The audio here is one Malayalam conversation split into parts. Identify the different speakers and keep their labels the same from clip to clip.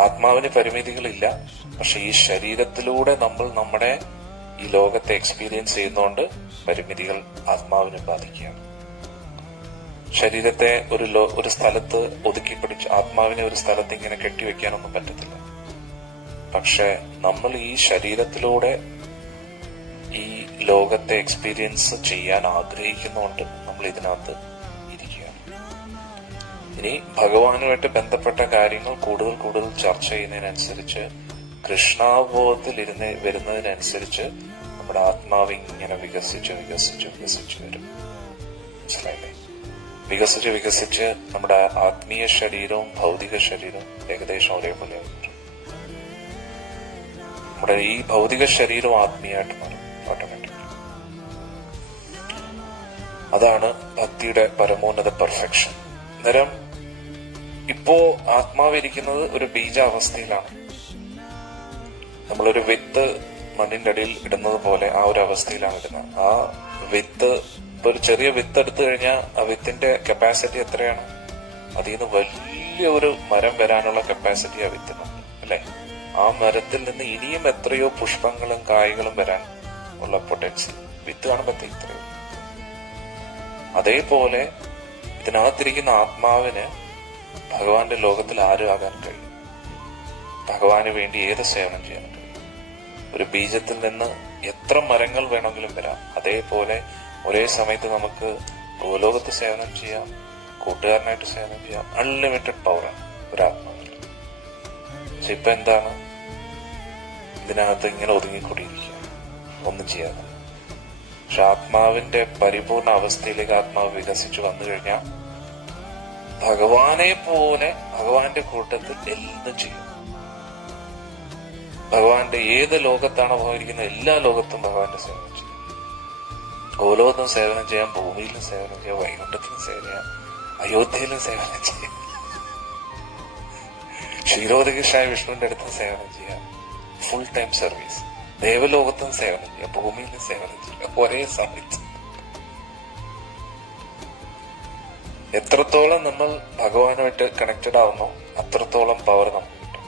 Speaker 1: ആത്മാവിന് പരിമിതികളില്ല. പക്ഷെ ഈ ശരീരത്തിലൂടെ നമ്മൾ നമ്മുടെ ഈ ലോകത്തെ എക്സ്പീരിയൻസ് ചെയ്യുന്നതുകൊണ്ട് പരിമിതികൾ ആത്മാവിനെ ബാധിക്കുകയാണ്. ശരീരത്തെ ഒരു ലോ ഒരു സ്ഥലത്ത് ഒതുക്കി പിടിച്ച് ആത്മാവിനെ ഒരു സ്ഥലത്ത് ഇങ്ങനെ കെട്ടിവെക്കാനൊന്നും പറ്റത്തില്ല. പക്ഷെ നമ്മൾ ഈ ശരീരത്തിലൂടെ ഈ ലോകത്തെ എക്സ്പീരിയൻസ് ചെയ്യാൻ ആഗ്രഹിക്കുന്നുണ്ട് നമ്മൾ ഇതിനകത്ത് ഇനി ഭഗവാനുമായിട്ട് ബന്ധപ്പെട്ട കാര്യങ്ങൾ കൂടുതൽ കൂടുതൽ ചർച്ച ചെയ്യുന്നതിനനുസരിച്ച് കൃഷ്ണാബോധത്തിൽ ഇരുന്ന് വരുന്നതിനനുസരിച്ച് നമ്മുടെ ആത്മാവ് ഇങ്ങനെ വികസിച്ച് വികസിച്ച് വികസിച്ച് വരും. മനസ്സിലായില്ലേ? വികസിച്ച് വികസിച്ച് നമ്മുടെ ആത്മീയ ശരീരവും ഭൗതിക ശരീരവും ഏകദേശം ഒരേപോലെ നമ്മുടെ ഈ ഭൗതിക ശരീരവും ആത്മീയമായിട്ട് മാറും ഓട്ടോമാറ്റിക് അതാണ് ഭക്തിയുടെ പരമോന്നത പെർഫെക്ഷൻ അന്നേരം ഇപ്പോ ആത്മാവിരിക്കുന്നത് ഒരു ബീജാവസ്ഥയിലാണ്. നമ്മളൊരു വിത്ത് മണ്ണിന്റെ അടിയിൽ ഇടുന്നത് പോലെ ആ ഒരു അവസ്ഥയിലാണ് ഇടുന്നത്. ആ വിത്ത് ഇപ്പൊ ഒരു ചെറിയ വിത്ത് എടുത്തു കഴിഞ്ഞാൽ ആ വിത്തിന്റെ കപ്പാസിറ്റി എത്രയാണ്? അതിൽ നിന്ന് വലിയ ഒരു മരം വരാനുള്ള കപ്പാസിറ്റി ആ വിത്തിനുണ്ട് അല്ലെ? ആ മരത്തിൽ നിന്ന് ഇനിയും എത്രയോ പുഷ്പങ്ങളും കായ്കളും വരാൻ ഉള്ള പൊട്ടൻഷ്യൽ വിത്ത് കാണുമ്പോ ഇത്രയോ. അതേപോലെ ഇതിനകത്തിരിക്കുന്ന ആത്മാവിന് ഭഗവാന്റെ ലോകത്തിൽ ആരും ആകാൻ കഴിയും? ഭഗവാന് വേണ്ടി ഏത് സേവനം ചെയ്യാൻ കഴിയും? ഒരു ബീജത്തിൽ നിന്ന് എത്ര മരങ്ങൾ വേണമെങ്കിലും വരാം. അതേപോലെ ഒരേ സമയത്ത് നമുക്ക് ഭൂലോകത്ത് സേവനം ചെയ്യാം കൂട്ടുകാരനായിട്ട് സേവനം ചെയ്യാം. അൺലിമിറ്റഡ് പവറാണ് ഒരു ആത്മാവിൽ പക്ഷെ ഇപ്പൊ എന്താണ്? ഇതിനകത്ത് ഇങ്ങനെ ഒതുങ്ങിക്കൂടിയിരിക്കുക ഒന്നും ചെയ്യാതെ. പക്ഷെ ആത്മാവിന്റെ പരിപൂർണ അവസ്ഥയിലേക്ക് ആത്മാവ് വികസിച്ചു വന്നു കഴിഞ്ഞാൽ ഭഗവാനെ പോലെ ഭഗവാന്റെ കൂട്ടത്തിൽ എല്ലാം ചെയ്യും. ഭഗവാന്റെ ഏത് ലോകത്താണ് പോയിരിക്കുന്ന എല്ലാ ലോകത്തും ഭഗവാന്റെ സേവനം ചെയ്യും. ഗോലോകത്തും സേവനം ചെയ്യാം ഭൂമിയിലും സേവനം ചെയ്യാം വൈകുണ്ഠത്തിലും സേവനം ചെയ്യാം അയോധ്യയിലും സേവനം ചെയ്യാം. ക്ഷീരോദകൃഷ്ണായ വിഷ്ണുവിന്റെ അടുത്ത് സേവനം ചെയ്യാം. ഫുൾ ടൈം സർവീസ് ദേവലോകത്തും സേവനം ചെയ്യുക ഭൂമിയിലും സേവനം ചെയ്യുക. ഒരേ സമയത്ത്. എത്രത്തോളം നമ്മൾ ഭഗവാനുമായിട്ട് കണക്റ്റഡ് ആവുന്നു അത്രത്തോളം പവർ നമുക്ക് കിട്ടും.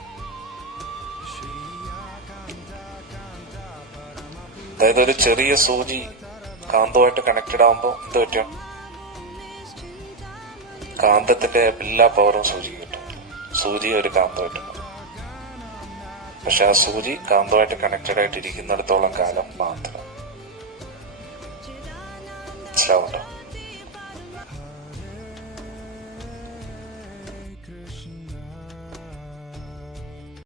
Speaker 1: അതായത് ഒരു ചെറിയ സൂചി കാന്തവുമായിട്ട് കണക്റ്റഡ് ആവുമ്പോൾ എന്ത് പറ്റും? കാന്തത്തിന്റെ എല്ലാ പവറും സൂചി കിട്ടും. സൂചി ഒരു കാന്തമായിട്ട്. പക്ഷെ ആ സൂചി കാന്തമായിട്ട് കണക്റ്റഡ് ആയിട്ട് ഇരിക്കുന്നിടത്തോളം കാലം മാത്രം. മനസ്സിലാവുണ്ടോ